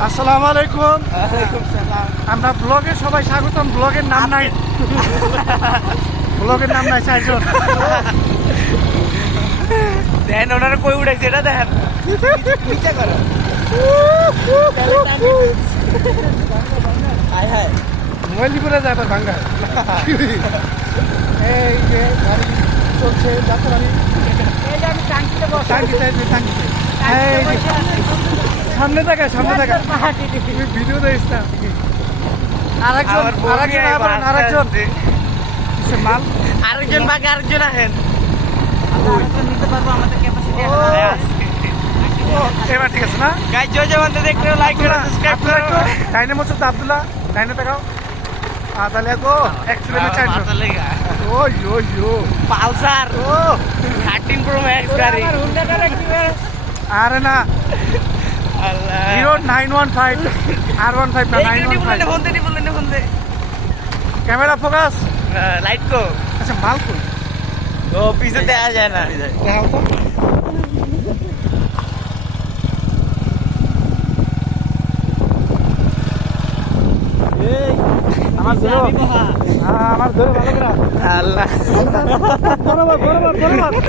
আসসালামু আলাইকুম। আমরা ব্লগে সবাই স্বাগতম। ব্লগের নাম নাই, ব্লগের নাম নাই চারজন। দেখেন ওনারা কই উঠেছে এটা দেখেন। মোবাইল করে যায় আবার ভাঙ্গা। এই যে গাড়ি চলছে যাত্রাবাড়ি, টাঙ্কিতে টাঙ্কিতে। এই যে সামনে থাকা তুমি ভিডিও দেখিস না। আরেকজন মাল আরেকজন বাকি আরেকজন আহেন। নিতে পারবো, আমাদের ক্যাপাসিটি এবার ঠিক আছে না? গাইজ জয় জওয়ানকে দেখতে লাইক করে সাবস্ক্রাইব করো। ডাইনে মতো আব্দুল্লাহ ডাইনে তাকাও। তাহলে গো এক্সিলেন্ট চাইছো। ওই ওই ও পালসার ও 13 প্রো ম্যাক্স গাড়ি। আরে না, আল্লাহ হিরো 915 R15 না 915। ফোন দে ক্যামেরা ফোকাস। লাইট কো। আচ্ছা মাল কই ও পিছে দেখা যায় না। দেখাও তো। আমার ধরো, আমার ধরে ভালো করে আল্লাহ বরাবর বরাবর বরাবর।